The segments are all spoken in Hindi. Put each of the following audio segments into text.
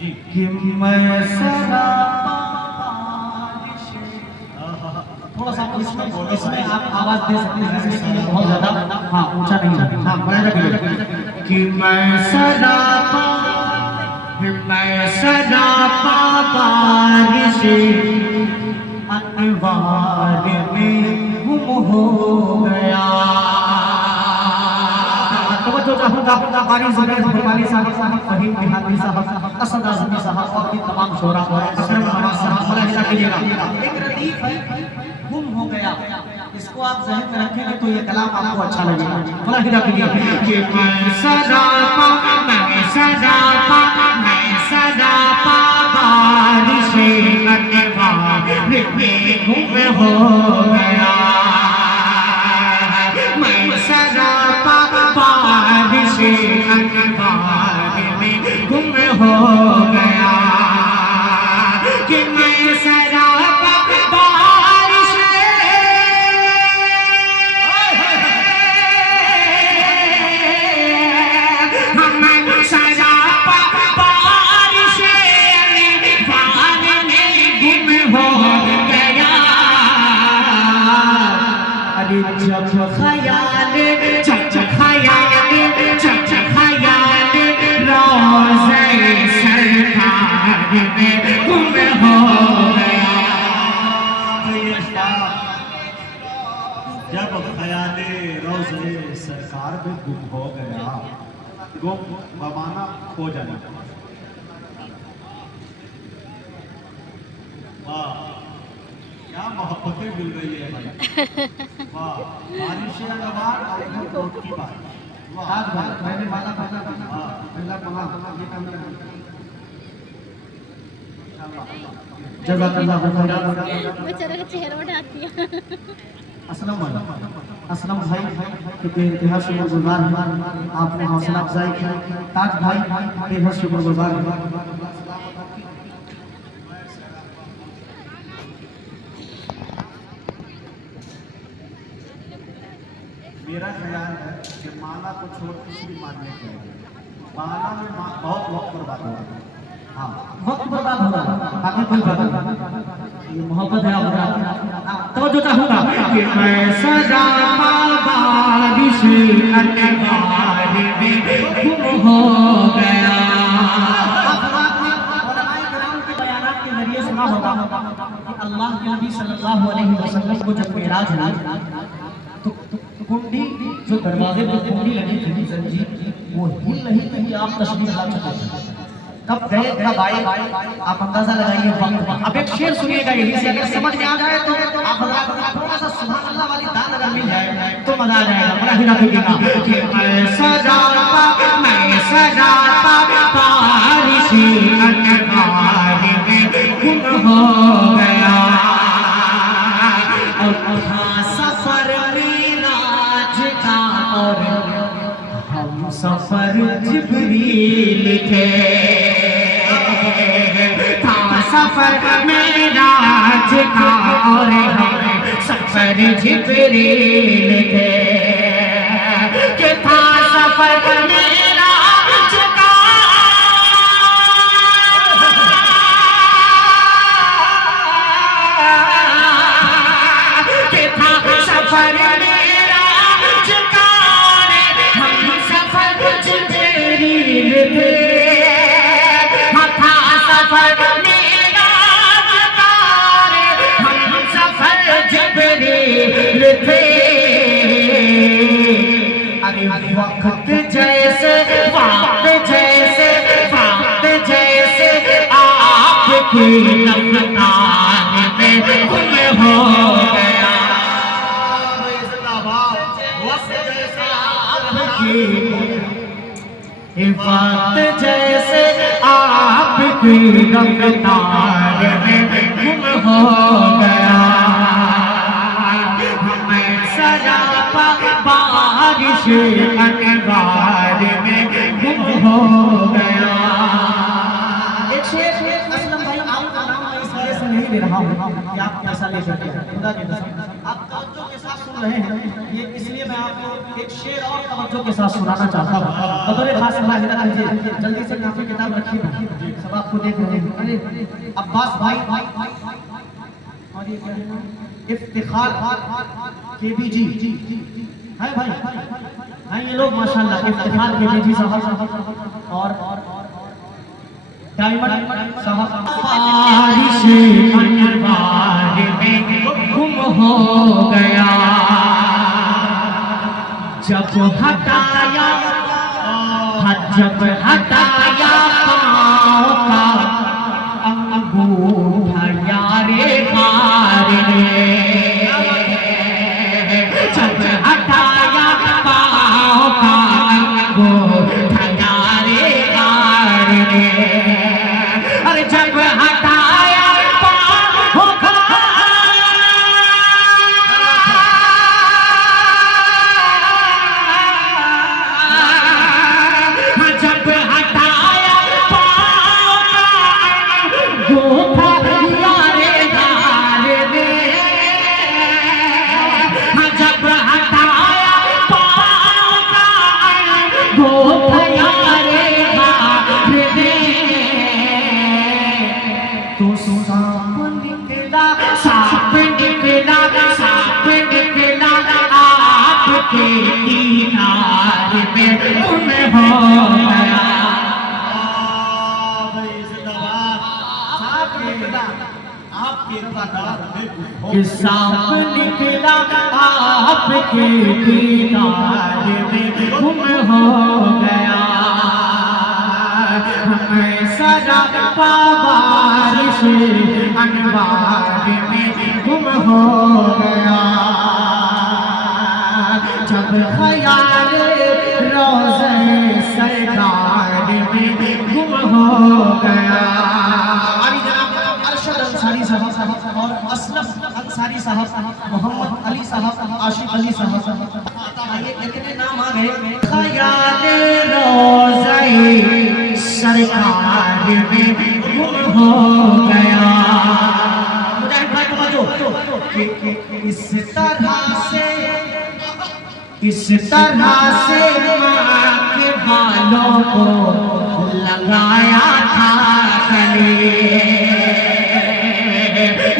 जी कि मैं सदा थोड़ा सा इसमें आप आवाज दे सकते हैं, इसमें कि बहुत ज्यादा हाँ ऊंचा नहीं है। हाँ बड़ा कि मैं सदा बारिश अनवार में गुम हो गया। तवज्जो चाहूंगा बारी जुबैर भोपाली साहब, फहीम बिहारी साहब, असद आजमी साहब और भी तमाम शोरा अकरम नवाज साहब मुलाहिजा कीजिएगा। एक रदीफ है गुम हो गया, इसको आप ज़हन में रखेंगे तो ये कलाम आपको अच्छा लगेगा। मुलाहिजा कीजिए कि मैं सदा बारिश अनवार में गुम हो गया। मैं सदा बारिश अनवार में गुम हो गया कि मैं सदा बारिश मैं सदा बारिश अनवार में गुम हो गया। अरे जब ख्याल रोज़े सरकार में गुम हो गया। जब ख्याले रोज़े सरकार में गुम हो गया, गुम बमाना खो जाना। वाह क्या मोहब्बतें मिल रही है भाई। वाह बारिश अनवार और एक दूध की बारिश। आज भाई मैंने माला पहला पहला पढ़ा ये काम कर जज़ाकल्लाह खैर। बेचारे का चेहरा उठाती है। असलम भाई के बेइंतहा शुक्रगुजार हैं, आपने हौसला अफजाई की। ताज भाई बेहद शुक्रगुजार हैं। मेरा ख्याल है कि माला को छोड़ किसी मानने के लिए माला में बहुत वक्त बर्बाद हो रहा है। हाँ वक्त बर्बाद हो रहा है, बाकी कोई बात नहीं। ये मोहब्बत है आप तवज्जो चाहूंगा कि मैं सदा बारिश अनवार में गुम हो गया। सुना होगा कि अल्लाह के नबी सल्लल्लाहु अलैहि वसल्लम को जब मेराज हुआ तो कुंडी जो दरवाजे पे कुंडी लगी थी जंजीर वो हिल रही थी। आप तस्वीर ला चुके थे, कब गए कब आए आप अंदाजा लगाइए वक्त। अब एक शेर सुनिएगा यही से, अगर समझ में आ जाए तो आप थोड़ा सा सुभान अल्लाह वाली दान अगर मिल जाए तो मजा आ जाएगा। बड़ा हिला दीजिएगा कि मैं सदा बारिश अनवार में गुम हो गया। और था सफर मेराज का और हम सफर जिब्रील थे। था सफर मेराज का और हम सफर जिब्रील थे। कि था सफर मेराज का कि था सफर मेराज का हम सफर जिब्रील थे। था सफर मेराज का हम सफर जिब्रील थे। अरे वक्त जैसे आपकी रफ्तार में गुम हो गया। वक्त जैसे आपकी रफ्तार में गुम हो गया। मैं सदा बारिश अनवार में गुम हो गया। एक शेर असलम भाई आपका नाम मैं इस वजह से नहीं ले रहा हूँ कि आप पैसा ले सकते हैं, खुदा के कसम आप तवज्जो के साथ सुन रहे हैं। ये इसलिए मैं आपको एक एक शेर और तवज्जो के साथ सुनाना चाहता हूँ। बतौर खास मुलाहिजा कीजिए, जल्दी से काफी किताब रखिए ना, सब आपको देख रहे हैं। अरे अब्बास भाई और ये क्या है? इफ्तिखार केबीजी है भाई, हैं ये लोग माशाल्लाह। इफ्तिखार केबीजी साहब और डायमंड साहब। बारिश अनवार में गुम हो गया, जब हटाया जब हटाया पाँव का अंगूठा यारे मार ने, जब हटाया पाँव का अंगूठा यारे मार ने, अरे जब हटाया पाँव का आपके दीदार में गुम हो गया। कि सांप निकला आपके दीदार में गुम हो गया, हमें सदा बारिश अनवार में गुम हो गया, जब ख्याल रोज़े सरकार में गुम हो गया। अली जनाब अरशद अंसारी साहब और असलफ अंसारी साहब, मोहम्मद अली साहब, आशिक अली साहब, ये इतने नाम आ गए। ख्याल रोज़े सरकार में गुम हो गया, मुजाहिद भाई समझो कि इस तरह से माँ के बालों को लगाया था गले,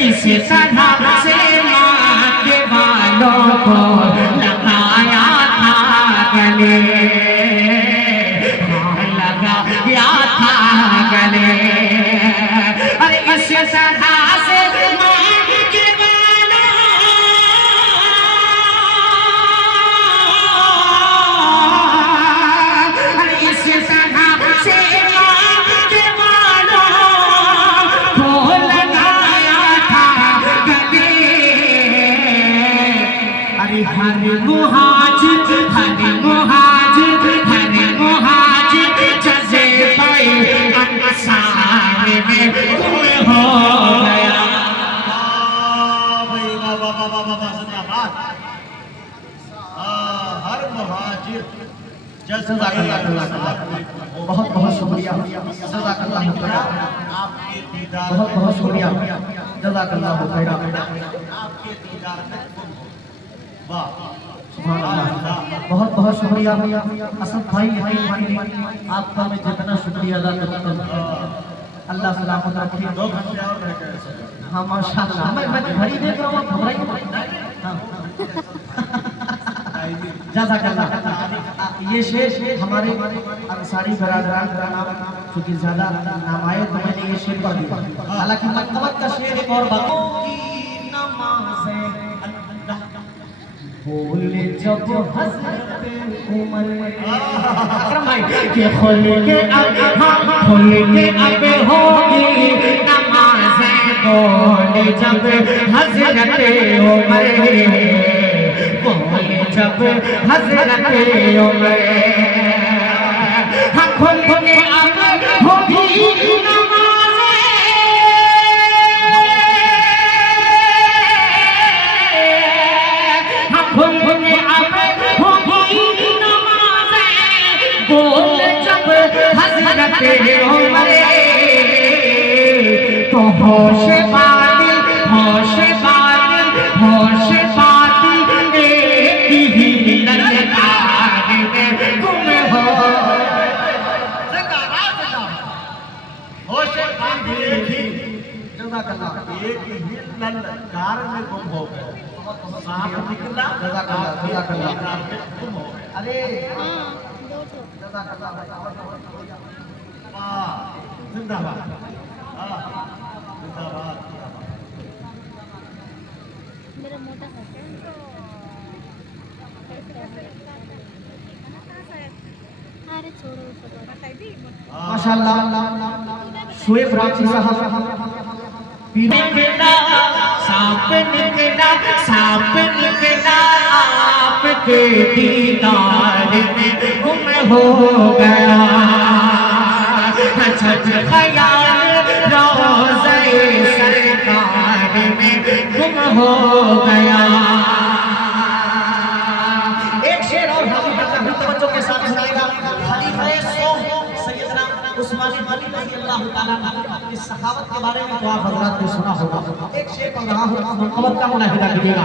इस तरह से माँ के बालों को लगाया था गले, लगाया था गले, अरे इस तरह से हर मुहाजिर जज़्बे अंसार में गुम हो गया। हर मुहाजिर बहुत बहुत शुक्रिया, आपके दीदार, बहुत बहुत शुक्रिया, जज़ाकल्लाहु खैरा। आपके दीदार में गुम हो। वाह, बहुत बहुत शुक्रिया असद भाई, आपका मैं जितना शुक्रिया अदा करता हूँ, अल्लाह सलामत रखे। 2 घंटे और रह गए। हाँ माशाअल्लाह, मैं घड़ी देख रहा हूँ, घबराइए। जज़ाकल्लाह। ये शेर हमारे अंसारी बरादरान का नाम चूंकि ज्यादा नाम आए तो मैंने ये शेर पढ़ दिया, हालांकि मकतबत का शेर एक और बोले जब हज़रत उमर अकरम भाई के खोल के अब होगी नमाज़, बोले जब हज़रत उमर, बोले जब हज़रत उमर, हम खोल के अब होगी तो होश बातिल एक ही ललकार आपने देखी जज़ाकल्लाह। एक ही ललकार में गुम हो गए, सांप निकला जज़ाकल्लाह, जज़ाकल्लाह। ललकार में गुम हो गए। अरे हाँ दो ठो जज़ाकल्लाह। वाह, जिंदाबाद, हाँ, जिंदाबाद, जिंदाबाद। मेरा मोटा है अरे छोड़ो उसको माशाअल्लाह शुएब रांची साहब निकला सांप निकला आपके दीदार में गुम हो गया छठ ख्याल रोज़े सरकार में गुम हो गया। एक शेर और हाजिर करता हूं, तवज्जो के साथ सुनाएगा खलीफा सौ सैयदना उस्मान गनी रज़ी अल्लाह तआला अन्हु की सखावत के बारे में तो आप हजरात ने सुना होगा। एक शेर पढ़ रहा हूं, मकबत का मुलाहिदा कीजिएगा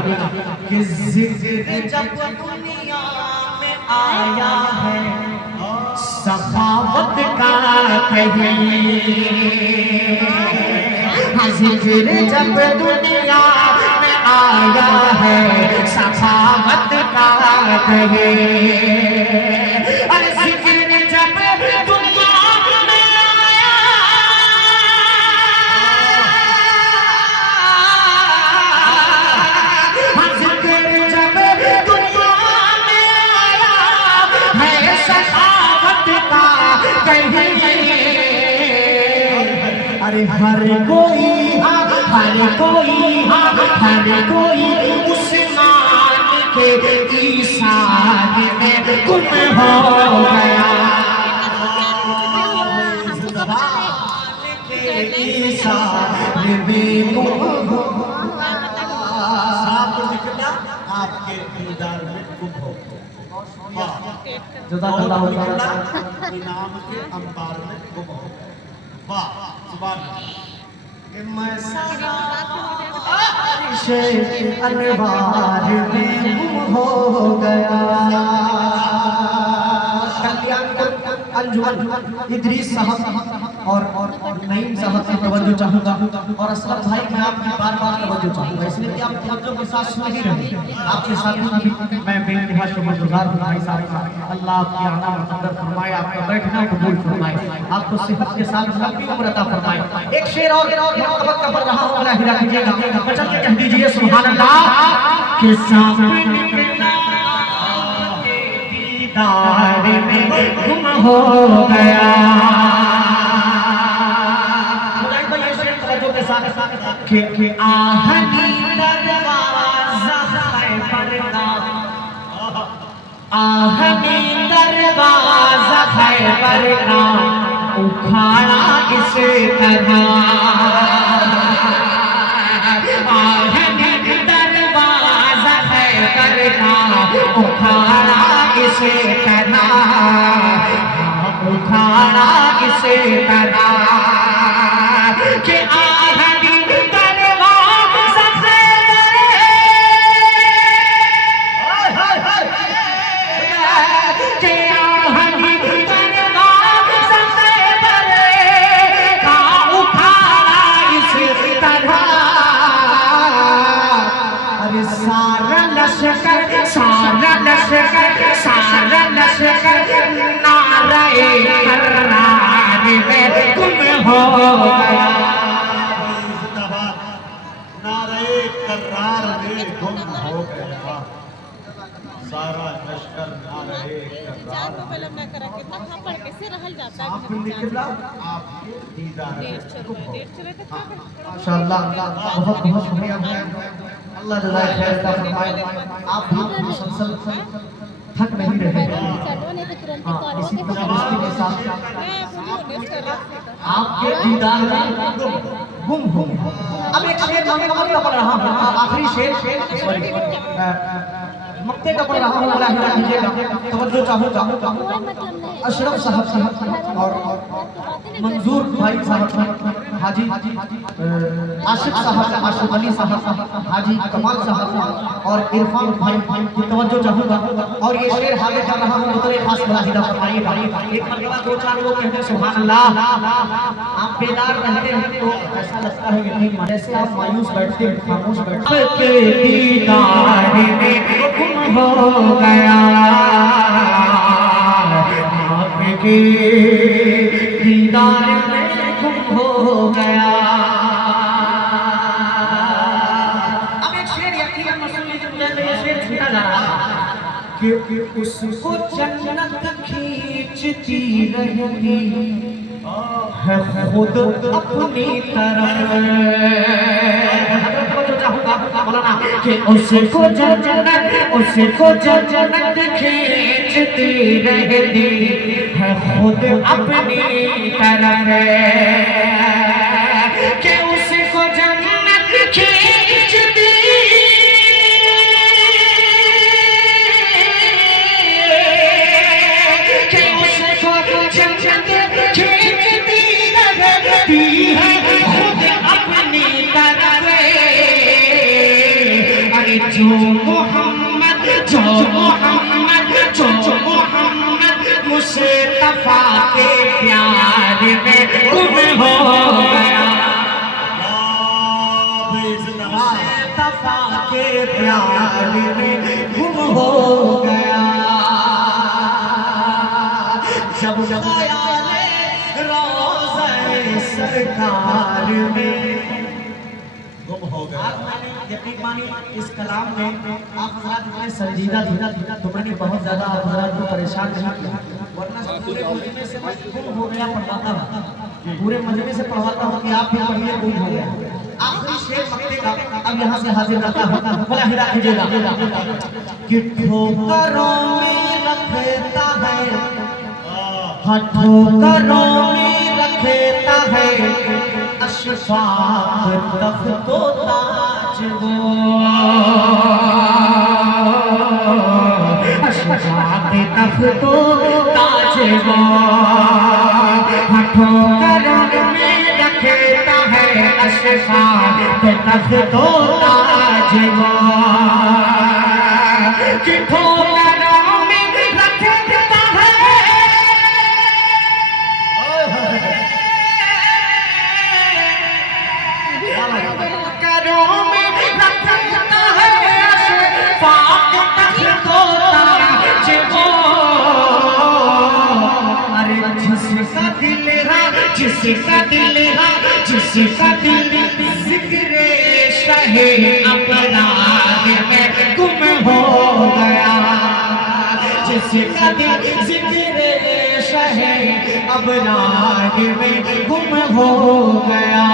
कि जिक्र जब दुनिया में आया है सखावत का कहीं जिक्र जब दुनिया में आया है सखावत का कहीं जिक्र जब दुनिया में आया जिक्र जब दुनिया में आया है सखावत का कहीं अरे हर कोई उस्मान के ईसान में गुम हो गया ईसान में गुम हो सांप निकला आपके दीदार में गुम हो गया। वाह, जज़ाकल्लाह और निकला खैर। इनाम के अंबार में गुम हो गया। वाह, सुभान अल्लाह। अनवार में गुम हो गया। कल्याणपुर अंजुमन इदरीस साहब और नईम साहब की तवज्जो चाहूंगा और असलम भाई मैं आपकी बार तवज्जो चाहूंगा इसलिए कि आप तवज्जो के साथ सुन ही रहे आपके साथ भी मैं बेइंतहा शुक्रगुजार हूं भाई साहब। अल्लाह आपकी आना मुकद्दर फरमाए, आपका बैठना कबूल फरमाए, आपको सेहत के साथ लंबी उम्र अता फरमाए। एक शेर और मकबत का पढ़ रहा हूं, मुलाहिदा कीजिएगा, बचन के कह दीजिए सुभान अल्लाह के सामने दीदार में गुम हो गया कि आहनी दरवाज़ा खैबर का उखाड़ा इस तरह आहनी दरवाज़ा खैबर का उखाड़ा इस तरह उखाड़ा इस तरह कि आहनी दरवाज़ा के आहनी दरवाज़ा का उखाड़ा इस तरह अरे सारा लश्कर नारे करार में गुम हो गया। जिंदाबाद, नारे करार में गुम हो गया। सारा लश्कर नारे करार में सांप निकला आपके दीदार में गुम हो गया। माशाअल्लाह बहुत बहुत शुक्रिया अल्लाह जज़ाए खैर का फरमाए। आप भी मुसलसल थक नहीं रहे चढ़वाने तो तुरंत हाँ, कॉल इसी होके तंदुरुस्ती के साथ आपके दीदार में गुम हो गए। अब एक शेर मकते का पढ़ रहा हूँ, आखिरी शेर मकते का पढ़ रहा हूँ, मुलाहिदा कीजिएगा, तवज्जो चाहूँगा। कोई मतलब नहीं अशरफ साहब और मंजूर भाई साहब हाजी आशिक साहब, आशिक अली साहब, हाजी कमाल साहब और इरफान भाई की तवज्जो चाहूंगा। और ये शेर हाजिर कर रहा हूँ उतरे खास मुलाहिदा फरमाइएगा। एक मरतबा दो चार लोग कहते हैं सुभान अल्लाह। आप बेदार रहते हैं तो ऐसा लगता है कि नहीं, जैसे आप मायूस बैठते हैं, खामोश बैठते हैं। दीदार में गुम हो गया, आपके दीदार में गुम हो गया। अब एक शेर यकीनन मसले ये शेर छूटा जा रहा था कि उसको जन्नत खींचती रहती है खुद अपनी तरफ। कि उसको जन्नत खींचती रहती है खुद अपनी तरफ। कि उसको जन्नत खींचती जो मोहम्मद मुस्तफा के प्यार में गुम हो गया, मुस्तफा के प्यार में गुम हो गया। जब ख्याले रोज़े सरकार में गुम हो गया। आज मैंने यकीन मानी इस कलाम में आप हज़रात इतने संजीदा धीरा तो मैंने बहुत ज़्यादा आप हज़रात को परेशान नहीं किया, वरना पूरे मजमे से मैं गुम हो गया पढ़वाता हूँ, पूरे मजमे से पढ़वाता हूँ कि आप भी पढ़िए गुम हो गया। आखिरी शेर मक्के का अब यहाँ से हाजिर करता हूँ, बड़ा हिला कीजिएगा। कि ठोकरों में रखता है, ठोकरों में रखता है अशफाक तख्तो ताज वो, अशफाक तख्तो ताज वो। ठोकरों में रखता है अशफाक तख्तो ताज वो। कि ठोकरों में रखता है करों में रखता है अशफाक तख्तो ताज वो। अरे जिसका दिल जिक्रे शहे अपराध में गुम हो गया, जिसका दिल जिक्रे शहे अपराध में गुम हो गया।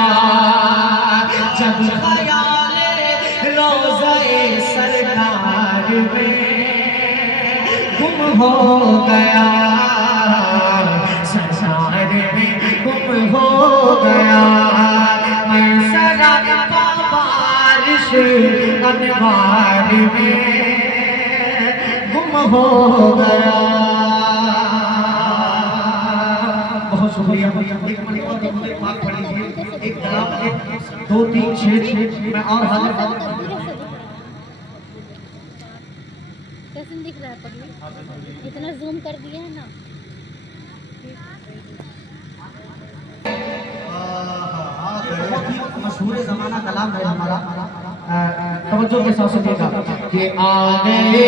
जब ख्याले रोज़े सरकार में गुम हो गया, संसार में गुम हो गया। मैं सरा बारिश अनवार में गुम हो गया। बहुत शुक्रिया। एक मिनट और मुझे बात पढ़ लीजिए, एक दलाल एक दो तीन शेर मैं और हाजिर कैसे दिख रहा है पगली, इतना जूम कर दिया है ना। बहुत ही मशहूर ज़माना कलाम है हमारा, तवज्जो के साथ सुनिएगा। कि आ गए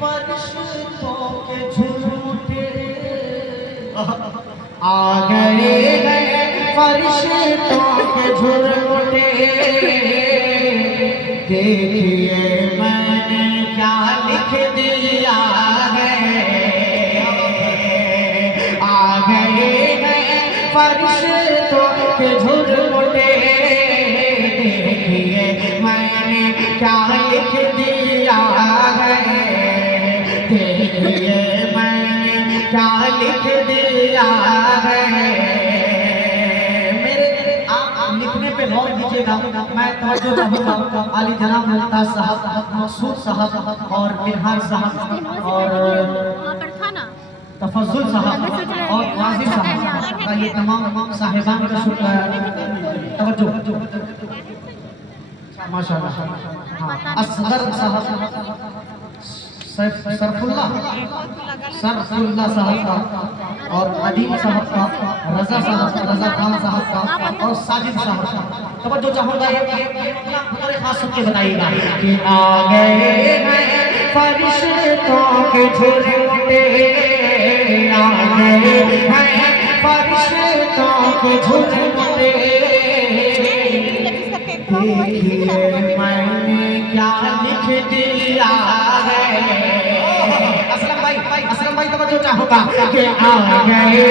फरिश्तों के झूठे, आ गए फरिश्तों के झूठे। देखिए मैंने क्या लिख दिया है, आ गए फरिश्तों के झुरमुटे। देखिए मैंने क्या लिख दिया है, देखिए मैंने क्या लिख दिया है। मेरे आप लिखने पे गौर कीजिएगा। मैं तवज्जो चाहूँगा आली जनाब मुमताज साहब, मकसूद साहब और मिरहान साहब और वहाँ पर था ना तफज्जुल साहब और वाजिब साहब का ये तमाम साहिबान का तवज्जो माशाल्लाह। हाँ, असगर साहब, सरफुल्ला साहब का और अदीम साहब का, रजा साहब का, रजा खान साहब का और साजिद साहब का तवज्जो चाहूंगा। ये खास सुन के बताइएगा कि आ गए हैं फरिश्तों के झुंडे, आ गए हैं फरिश्तों के झुंडे, देखिए मैंने क्या लिख दिया है। असलम भाई तवज्जो चाहूंगा कि आ गए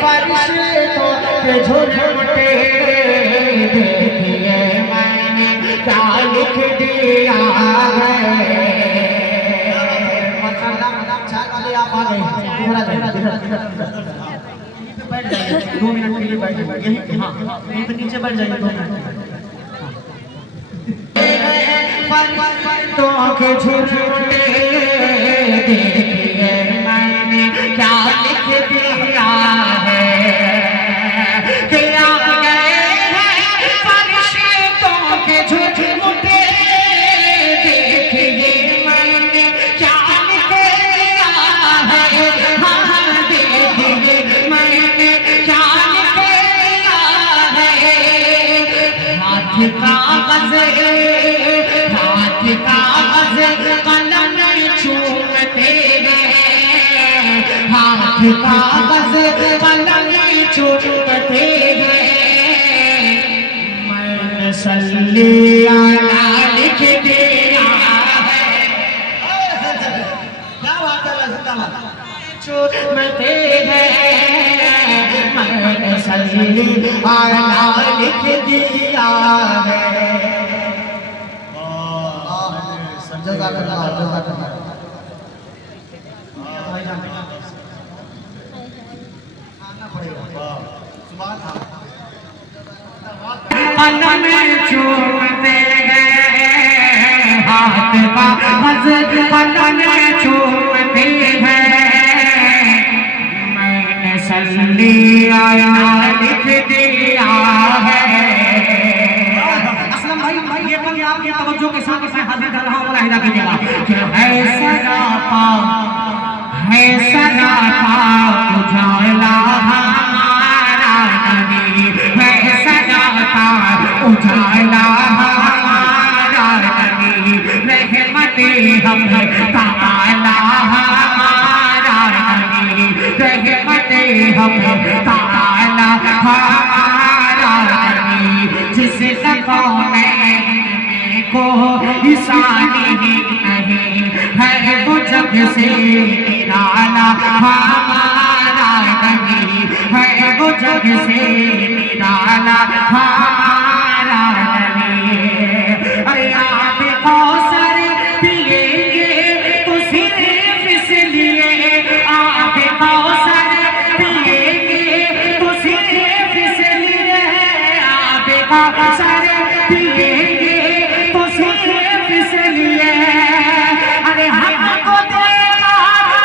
फरिश्तों के झुंडे, देखिए मैंने क्या लिख दिया है। माशाल्लाह चाय वाले आप आ गए, बैठ जाइए 2 मिनट के लिए बैठ जाइए यहीं। हाँ, तो नीचे बैठ जाइए 2 मिनट। फरिश्तों के झुंडे, देखिए मैंने क्या लिख दिया है। कि आ गए हैं फरिश्तों के झुंडे, देखिए मैंने क्या लिख दिया है। हाँ, देखिए मैंने क्या लिख दिया है। हाथ कागज़ कलम चूमते हैं, हाथ कागज़ कलम चूमते हैं, मैंने सल्ली अला लिख दिया है। क्या बात है, चूमते हैं, मैंने सल्ली अला लिख दिया है। जज़ाकल्लाह, जज़ाकल्लाह। कलम चूमते हैं, हाथ कागज़ कलम चूमते हैं, मैंने सल्ली अला लिख दिया है। असलम भाई ये पल आपकी तवज्जो के साथ मैं हाजिर कर रहा हूँ, मुलाहिदा कीजिएगा कि है सरापा उजाला हमारा नबी, है सरापा उजाला हमारा नबी, रहमते हम ताला हमारा नबी, रहमते हम ताला हमारा नबी, जिसका को निशानी नहीं है, वो जग से निराला हमारा नबी, है वो जग से निराला हमारा नबी। अरे आप कौसर पिएंगे तो सिर्फ इसलिए, आप कौसर पिएंगे तो सिर्फ इसलिए, आप कौसर पिएंगे तो सिर्फ इसलिए, अरे हमको देगा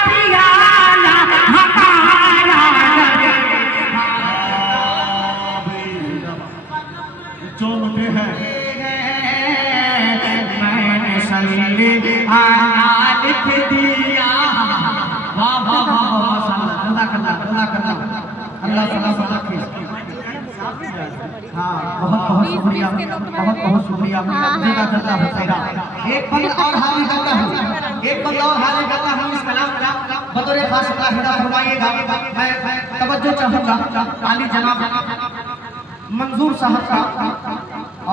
पियाला हमारा नबी। चूमते हैं, मैंने सल्ली अला लिख दिया। वाह वाह वाह माशाअल्लाह, जज़ाकल्लाह, जज़ाकल्लाह, अल्लाह सलामत रखे। हाँ, बहुत शुक्रिया, बहुत शुक्रिया। जज़ाकल्लाह खैरा। एक पल और हाजिर करता हूँ, एक पल और हाजिर करता हूँ। इस कलाम बतौर खास हिदायत फरमाइएगा। मैं तवज्जो चाहूँगा आली जनाब मंजूर साहब का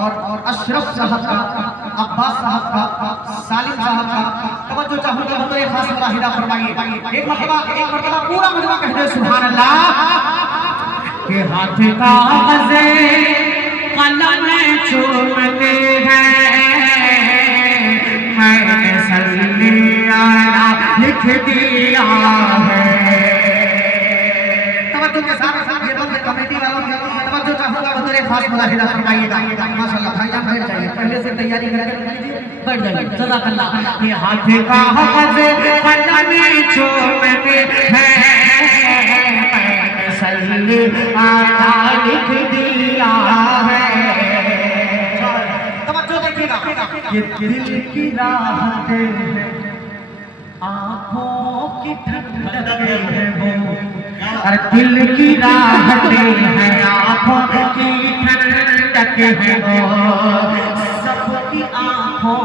और अशरफ साहब का, अब्बास साहब का, सालिम साहब का तवज्जो चाहूँगा, बतौर खास हिदायत फरमाइए। एक मरतबा पूरा मजमा कह दे सुभान अल्लाह। के हाथ कागज़ कलम चूमते हैं, मैंने सल्ली अला लिख दिया है। तवज्जो के साथ ये बंद कमेटी वालों की तवज्जो चाहूँगा, बतौर खास मुलाहिदा फरमाइएगा। माशाअल्लाह भाईजान बैठ जाइए, पहले से तैयारी करके बैठ जाइए। जज़ाकल्लाह। ये हाथ कागज़ कलम चूमते हैं, सल्ली आला लिख दिया है। तवज्जो देखिएगा, ये दिल की राहत है, आँखों की ठंडक है वो, और दिल की राहत है, आँखों की ठंडक है वो, सबकी आँखों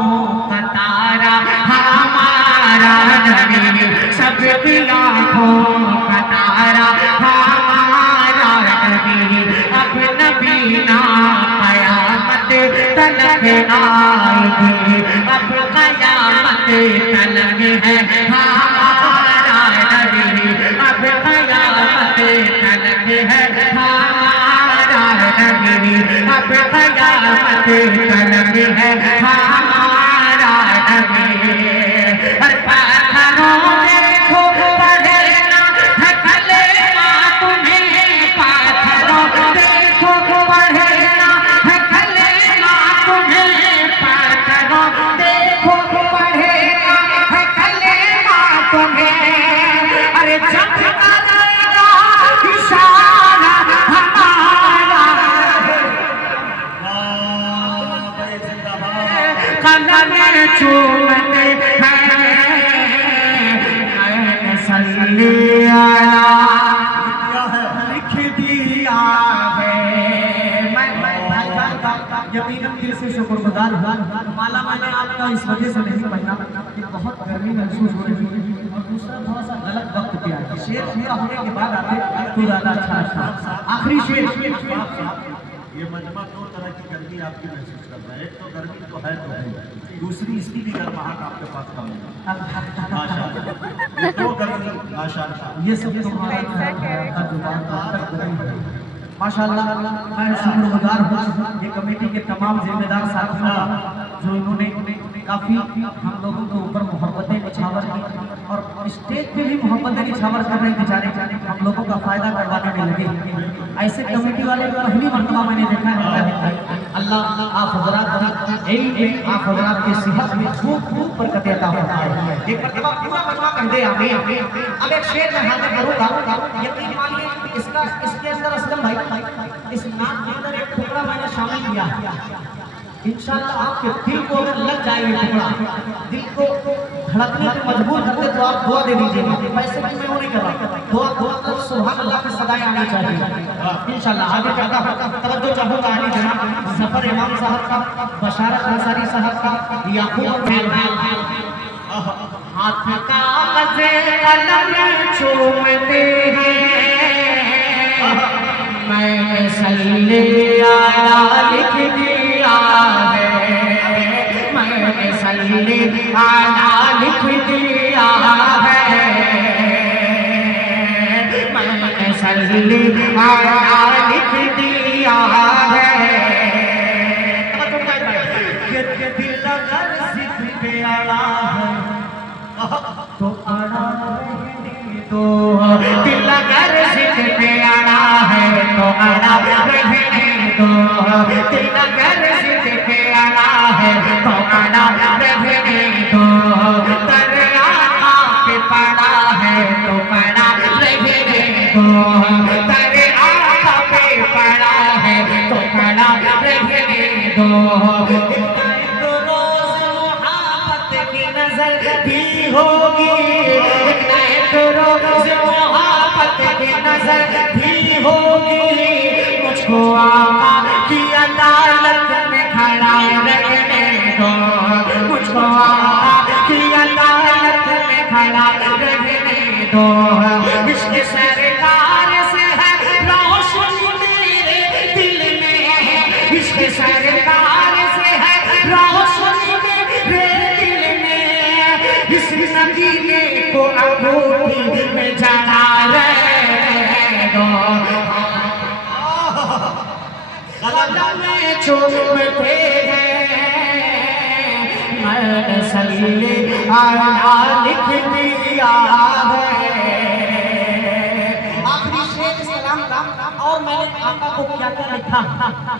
का तारा हमारा नबी, सबकी आँखों का तारा हमारा नबी, अब नबी ना कयामत तलक आएगी, अब कयामत तलक है हमारा नबी, अब कयामत तलक है हमारा नबी, अब कयामत तलक है हमारा नबी। हर पाथरों देखो बढ़ेना ढकलेना तुम्हें, पाथरों देखो बढ़ेना ढकलेना तुम्हें, पाथरों देखो बढ़ेना ढकलेना तुम्हें, अरे जब करेगा इशारा हमारा, कलम चूमते हैं सल्ली आला लिख दिया है। मैं यकीनन दिल से शुक्रगुजार हूँ। माला मैंने आपका इस वजह से नहीं पढ़ना कि बहुत गर्मी महसूस हो रही है, और दूसरा थोड़ा सा गलत वक्त पे आया। शेर पूरा होने के बाद आते तो ज़्यादा अच्छा था। आखिरी शेर, ये मजमा दो तरह की गर्मी आपकी महसूस कर रहा है। एक तो गर्मी तो है, दूसरी इसकी भी गर्माहट आपके पास कम है। माशाअल्लाह, ये दो गर्मी माशाअल्लाह। ये सब तुम्हारा माशाअल्लाह। मैं शुक्रगुजार हूँ ये कमेटी के तमाम जिम्मेदार साथियों का, जो इन्होंने काफ़ी हम लोगों के ऊपर मोहब्बतें निछावर की, और स्टेज पे भी मोहब्बतें निछावर कर रहे बेचारे, हम लोगों का फायदा करवाने में लगे। ऐसे कमेटी वाले पहली मरतबा मैंने देखा है। अल्लाह आप हजरात आप हजरात के सेहत में खूब खूब बरकत अता फरमाए। एक मरतबा पूरा मजमा कह दे आमीन। अब एक शेर मैं हाजिर करूंगा, यकीन मानिए इसके अंदर असलम भाई इस नाम के अंदर एक टुकड़ा मैंने शामिल किया। इंशाअल्लाह आपके दिल को अगर लग जाए ये टुकड़ा, दिल को धड़कने पे मजबूर करते तो आप दुआ दे दीजिएगा। पैसे की मैं वो नहीं कर रहा, दुआ तो सुभान अल्लाह की सदाएं आनी चाहिए इंशाअल्लाह। आगे बढ़ता तवज्जो चाहूंगा अली जनाब जफर इमाम साहब का, बशारत अंसारी साहब का, याकूब हाथ का कलम चूमते हैं मैं सल्ली आला लिख दिया है, मैंने सल्ली आला लिख दिया है, मैंने सल्ली आला लिख दिया है। दिल अगर जिद पे अड़ा है तो अड़ा रहने दो, दिल अगर जिद पे अड़ा है तो अड़ा रहने दो, दिल अगर जिद पे अड़ा है तो अड़ा रहने दो, दरिया पे पड़ा है तो पड़ा रहने दो, दरिया पे पड़ा है तो पड़ा रहने दो। भी होगी एक रोज मोहब्बत की नजर भी होगी, मुझको आका की अदालत में खड़ा रहने दो, मुझको आका की अदालत में खड़ा रहने दो। इश्क सरकार से है रोशनी मेरे दिल में, इश्क सरकार से है रोशनी मेरे दिल में, इस नगीने को अंगूठी में जला दो, कलम चूमते हैं मैंने सल्ली आला लिख दिया है। आखिरी शेर सलाम और मैंने आका को क्या क्या लिखा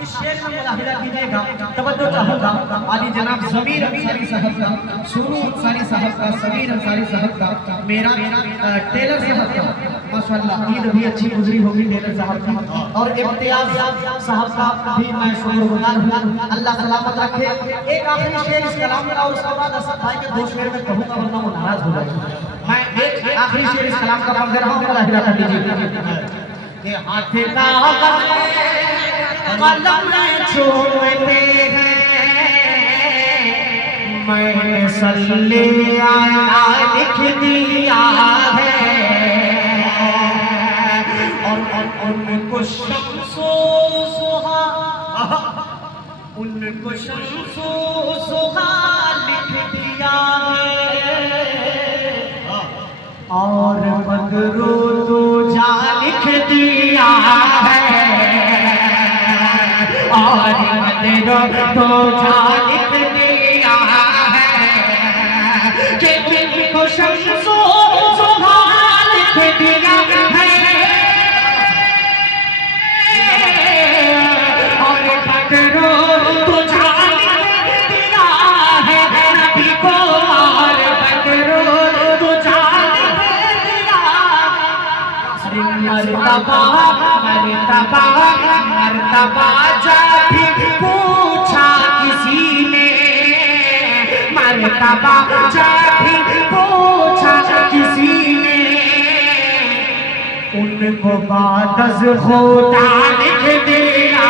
इस शेर में मुलाहिजा कीजिएगा, तवज्जो चाहूंगा। आली जनाब ज़मीर अंसारी साहब का, शुरू अंसारी साहब का, समीर अंसारी साहब का, मेरा टेलर साहब का, माशाअल्लाह ईद भी अच्छी गुजरी होगी टेलर साहब की, और इम्तियाज साहब का भी मैं शुक्रगुजार हूँ। अल्लाह सलामत रखे। एक आखिरी शेर इस कलाम का, और उसके बाद असद भाई के 2 शेर में कहूँगा वरना वो नाराज हो जाएंगे। मैं एक आखिरी शेर इस कलाम का पढ़ दे रहा हूँ, मुलाहिजा कर लीजिए। हाथ का कलम छूते हैं, मैंने सल्ले आला लिख दिया है, और उनको शम्सो सुहा, उनको शम्सो सुहा लिख दिया है, और बदरो तो जा लिख दिया है, और बदरो तो जा लिख दिया है, कि उनको शम्सो सुहा लिख दिया है, और बदरो तो जा लिख दिया है नबी को, और बदरो तो जा मरतबा मरतबा मरतबा जब भी पूछा किसी ने, मरतबा जब भी पूछा किसी ने, उनको बादज़ खुदा लिख दिया,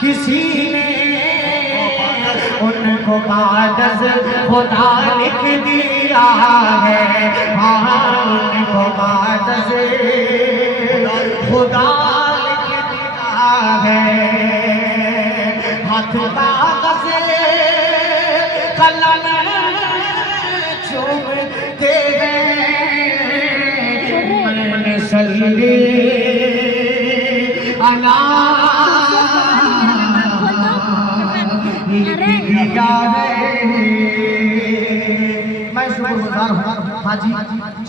किसी ने उनको बादज़ खुदा लिख दिया है, हाँ उनको बादज़ खुदा लिख दिया है, हाथ कागज़ कलम चूमते हैं, मैंने सल्ले अला मैं शुक्रगुजार हूँ हाजी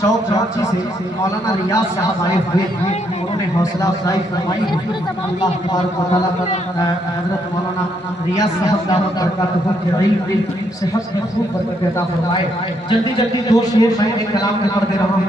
चौक कराची से मौलाना रियाज साहब आए हुए हैं, उन्होंने हौसला अफजाई फरमाई। अल्लाह तबारक व तआला हज़रत मौलाना रियाज साहब दावत बरकातहू के इल्म में सेहत में खूब बरकत अता फरमाए। जल्दी जल्दी 2 शेर मैं एक कलाम में पढ़ दे रहा हूँ।